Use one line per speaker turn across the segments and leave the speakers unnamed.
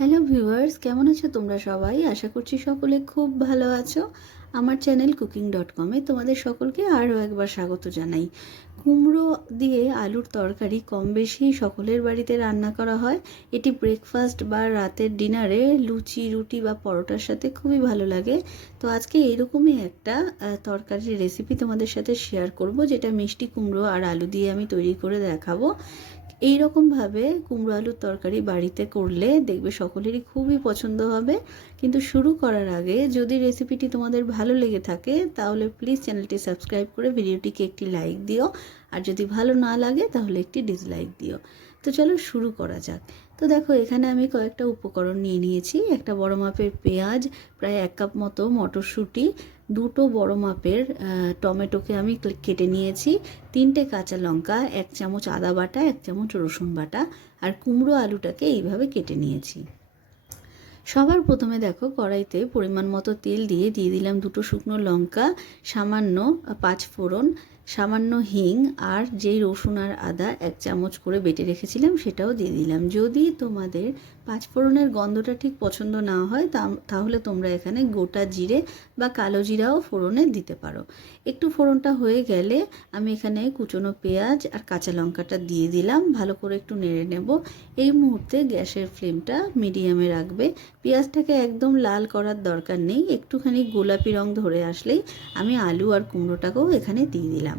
Hello viewers কেমন আছো তোমরা সবাই? আশা করছি সকলে খুব ভালো আছো। আমার চ্যানেল কুকিং ডট কমে তোমাদের সকলকে আরও একবার স্বাগত জানাই। কুমড়ো দিয়ে আলুর তরকারি কম বেশি সকলের বাড়িতে রান্না করা হয়। এটি ব্রেকফাস্ট বা রাতের ডিনারে লুচি, রুটি বা পরোটার সাথে খুবই ভালো লাগে। তো আজকে এরকমই একটা তরকারির রেসিপি তোমাদের সাথে শেয়ার করব, যেটা মিষ্টি কুমড়ো আর আলু দিয়ে আমি তৈরি করে দেখাবো। এই রকমভাবে কুমড়ো আলুর তরকারি বাড়িতে করলে দেখবে সকলেরই খুবই পছন্দ হবে। কিন্তু শুরু করার আগে যদি রেসিপিটি তোমাদের ভালো লেগে থাকে, তাহলে প্লিজ চ্যানেলটি সাবস্ক্রাইব করে ভিডিওটিকে একটি লাইক দিও। আর যদি ভালো না লাগে, তাহলে একটি ডিসলাইক দিও। তো চলো শুরু করা যাক। তো দেখো, এখানে আমি কয়েকটা উপকরণ নিয়ে নিয়েছি। একটা বড় মাপের পেঁয়াজ, প্রায় এক কাপ মতো মটরশুঁটি দুটো বড় মাপের টমেটোকে আমি কেটে নিয়েছি। তিনটে কাঁচা লঙ্কা, এক চামচ আদা বাটা, এক চামচ রসুন বাটা আর কুমড়ো আলুটাকে এইভাবে কেটে নিয়েছি। সবার প্রথমে দেখো কড়াইতে পরিমাণ মতো তেল দিয়ে দিয়ে দিলাম দুটো শুকনো লঙ্কা, সামান্য পাঁচ ফোড়ন সামান্য হিং আর যেই রসুন আর আদা এক চামচ করে বেটে রেখেছিলাম, সেটাও দিয়ে দিলাম। যদি তোমাদের পাঁচ ফোড়নের গন্ধটা ঠিক পছন্দ না হয় তাহলে তোমরা এখানে গোটা জিরে বা কালো জিরাও ফোড়নে দিতে পারো। একটু ফোড়নটা হয়ে গেলে আমি এখানে কুচনো পেঁয়াজ আর কাঁচা লঙ্কাটা দিয়ে দিলাম। ভালো করে একটু নেড়ে নেব। এই মুহূর্তে গ্যাসের ফ্লেমটা মিডিয়ামে রাখবে। পেঁয়াজটাকে একদম লাল করার দরকার নেই। একটুখানি গোলাপি রং ধরে আসলেই আমি আলু আর কুমড়োটাকেও এখানে দিয়ে দিলাম।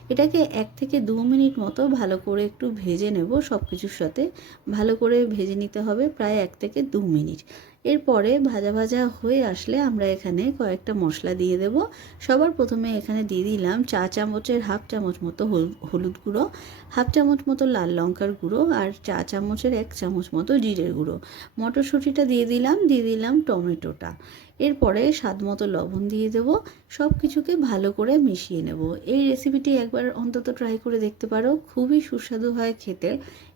এটাকে এক থেকে দু মিনিট মতো ভালো করে একটু ভেজে নেব সব কিছুর সাথে। ভালো করে ভেজে নিতে হবে প্রায় এক থেকে দু মিনিট। এরপরে ভাজা ভাজা হয়ে আসলে আমরা এখানে কয়েকটা মশলা দিয়ে দেব। সবার প্রথমে এখানে দিয়ে দিলাম চা চামচের হাফ চামচ মতো হল- হলুদ গুঁড়ো, হাফ চামচ মতো লাল লঙ্কার গুঁড়ো আর চা চামচের এক চামচ মতো জিরের গুঁড়ো। মটরশুঁটিটা দিয়ে দিলাম দিয়ে দিলাম টমেটোটা। এরপরে স্বাদ মতো লবণ দিয়ে দেব। সব কিছুকে ভালো করে মিশিয়ে নেব। এই রেসিপিটি একবার অন্তত ট্রাই করে দেখতে পারো। খুবই সুস্বাদু হয় খেতে।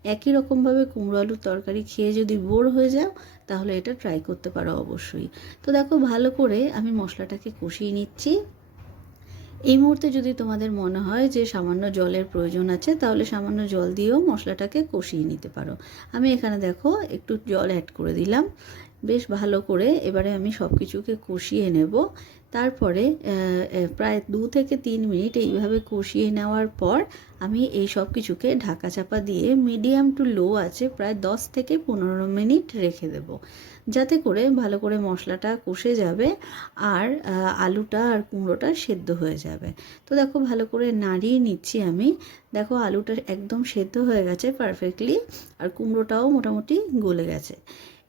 একই রকমভাবে কুমড়ো আলুর তরকারি খেয়ে যদি বোর হয়ে যাও, তাহলে এটা ট্রাই করতে পারো অবশ্যই। তো দেখো, ভালো করে আমি মশলাটাকে কষিয়ে নিচ্ছি। এই মুহূর্তে যদি তোমাদের মনে হয় যে সামান্য জলের প্রয়োজন আছে, তাহলে সামান্য জল দিয়েও মশলাটাকে কষিয়ে নিতে পারো। আমি এখানে দেখো, একটু জল অ্যাড করে দিলাম। বেশ ভালো করে এবারে আমি সব কিছুকে কষিয়ে নেব। তারপরে প্রায় দু থেকে তিন মিনিট এইভাবে কষিয়ে নেওয়ার পর আমি এই সব কিছুকে ঢাকা চাপা দিয়ে মিডিয়াম টু লো আছে প্রায় দশ থেকে পনেরো মিনিট রেখে দেব। যাতে করে ভালো করে মশলাটা কষে যাবে আর আলুটা আর কুমড়োটা সেদ্ধ হয়ে যাবে। তো দেখো ভালো করে নাড়িয়ে নিচ্ছি আমি। দেখো আলুটা একদম সেদ্ধ হয়ে গেছে পারফেক্টলি আর কুমড়োটাও মোটামুটি গলে গেছে।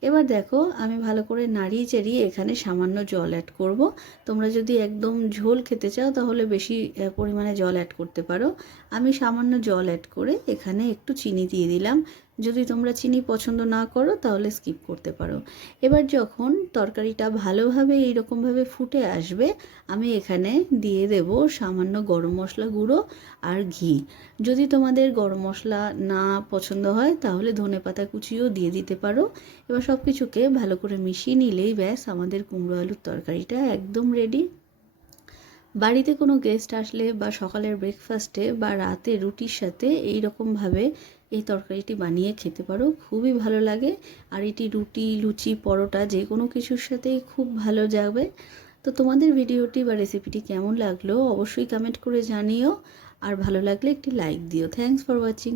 এবার দেখো আমি ভালো করে নাড়িয়ে চাড়িয়ে এখানে সামান্য জল অ্যাড করব। তোমরা যদি একদম ঝোল খেতে চাও তাহলে বেশি পরিমাণে জল অ্যাড করতে পারো। আমি সামান্য জল অ্যাড করে এখানে একটু চিনি দিয়ে দিলাম। যদি তোমরা চিনি পছন্দ না করো, তাহলে স্কিপ করতে পারো। এবার যখন তরকারিটা ভালোভাবে এইরকমভাবে ফুটে আসবে, আমি এখানে দিয়ে দেব সামান্য গরম মশলা গুঁড়ো আর ঘি। যদি তোমাদের গরম মশলা না পছন্দ হয়, তাহলে ধনে পাতা কুচিও দিয়ে দিতে পারো। এবার সব কিছুকে ভালো করে মিশিয়ে নিলেই ব্যাস, আমাদের কুমড়ো আলুর তরকারিটা একদম রেডি বাড়িতে কোনো গেস্ট আসলে বা সকালের ব্রেকফাস্টে বা রাতে রুটির সাথে এই রকমভাবে এই তরকারিটি বানিয়ে খেতে পারো, খুবই ভালো লাগে। আর এটি রুটি, লুচি, পরোটা যে কোনো কিছুর সাথেই খুব ভালো যাবে। তো তোমাদের ভিডিওটি বা রেসিপিটি কেমন লাগল অবশ্যই কমেন্ট করে জানিও। আর ভালো লাগলে একটি লাইক দিও। Thanks for watching